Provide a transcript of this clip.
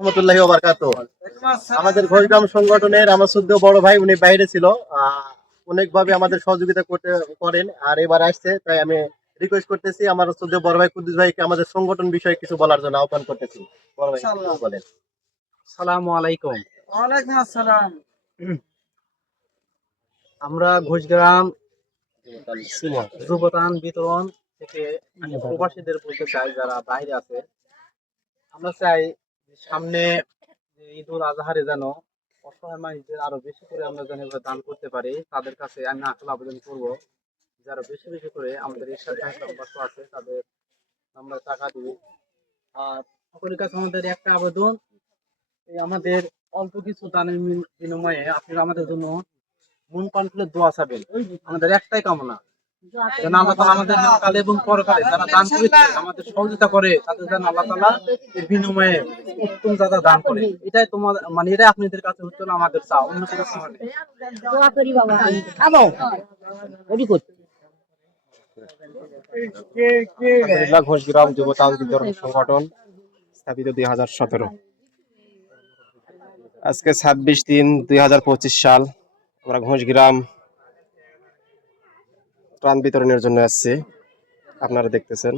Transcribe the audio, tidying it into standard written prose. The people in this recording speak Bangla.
রহমতুল্লাহি ওয়া বারাকাতুহু। আমাদের ঘোষগ্রাম সংগঠনের আমার শুদ্ধ বড় ভাই উনি বাইরে ছিল, অনেকভাবে আমাদের সহযোগিতা করতে করেন আর এবার আসছে, তাই আমি রিকোয়েস্ট করতেছি আমার শুদ্ধ বড় ভাই কুদ্দুস ভাইকে আমাদের সংগঠন বিষয়ে কিছু বলার জন্য আহ্বান করতেছি। বড় ভাই কিছু বলেন। আসসালামু আলাইকুম। ওয়ালাইকুম আসসালাম। আমরা ঘোষগ্রাম যুবতান বিতরণ থেকে প্রবাসীদের বলতে চাই যারা বাইরে আছে, আমরা চাই যে সামনে যে ঈদুল আজহারে যেন অসহায় মানুষদের আরো বেশি করে আমরা যেন এভাবে দান করতে পারি। তাদের কাছে আমি আকুল আবেদন করবো যারা বেশি বেশি করে আমাদের ইরশাদ ভাই নম্বর আছে তাদের আমরা টাকা দিই। আর সকলের কাছে আমাদের একটা আবেদন, এই আমাদের অল্প কিছু দানের বিনিময়ে আপনারা আমাদের জন্য মন প্রাণ খুলে দোয়া চাবেন। আমাদের একটাই কামনা যেন আল্লাহ তাআলা আমাদের কালে এবং পরকালে যারা দান করেছে আমাদের সহযোগিতা করে তাদের যেন আল্লাহ তাআলা এর বিনিময়ে উত্তম জাযা দান করে। এটাই তোমার মানে এটাই আপনাদের কাছে হচ্ছে আমাদের চাওয়া, অন্য কোনো চাওয়া নেই। দোয়া করি বাবা। আবো রেডি কর। ঘোষগ্রাম যুবতান বিতরণ সংগঠন স্থাপিত 2017। আজকে 26/3/2025 সাল। আমরা ঘোষগ্রাম ত্রাণ বিতরণের জন্য আসছি, আপনারা দেখতেছেন।